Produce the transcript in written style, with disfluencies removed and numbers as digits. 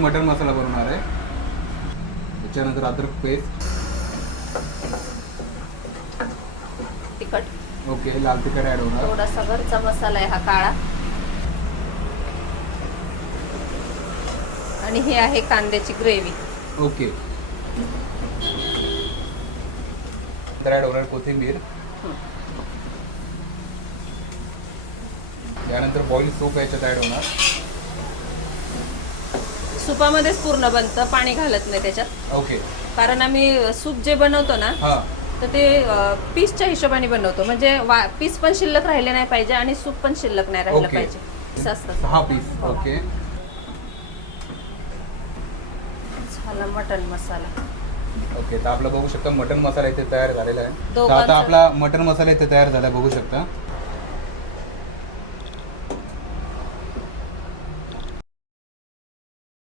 Mutton मसाला बनवणार आहे. त्याच्यानंतर अद्रक पेस्ट, तिखट, ओके, लाल तिखट ऍड होणार. थोडासा घरचा मसाला आहे हा काळा, आणि ही आहे कांद्याची ग्रेव्ही. ओके. नंतर ऍड होणार कोथिंबीर. त्यानंतर बॉईल सूप याच्यात ऍड होणार. सुपामध्येच पूर्ण बनतं, पाणी घालत नाही त्याच्यात. ओके. कारण आम्ही सूप जे बनवतो ना हां, तर ते पीसच्या हिशोबाने बनवतो, म्हणजे पीस पण शिल्लक राहिले नाही पाहिजे आणि सूप पण शिल्लक नाही राहिलं ओके. पाहिजे. असं असतं. 6 पीस. ओके. झाला मटन मसाला. ओके, तर आपलं बघू शकता मटन मसाला इथे तयार झालेला आहे. तर दोघांचं- आता आपला मटन मसाला इथे तयार झाला बघू शकता.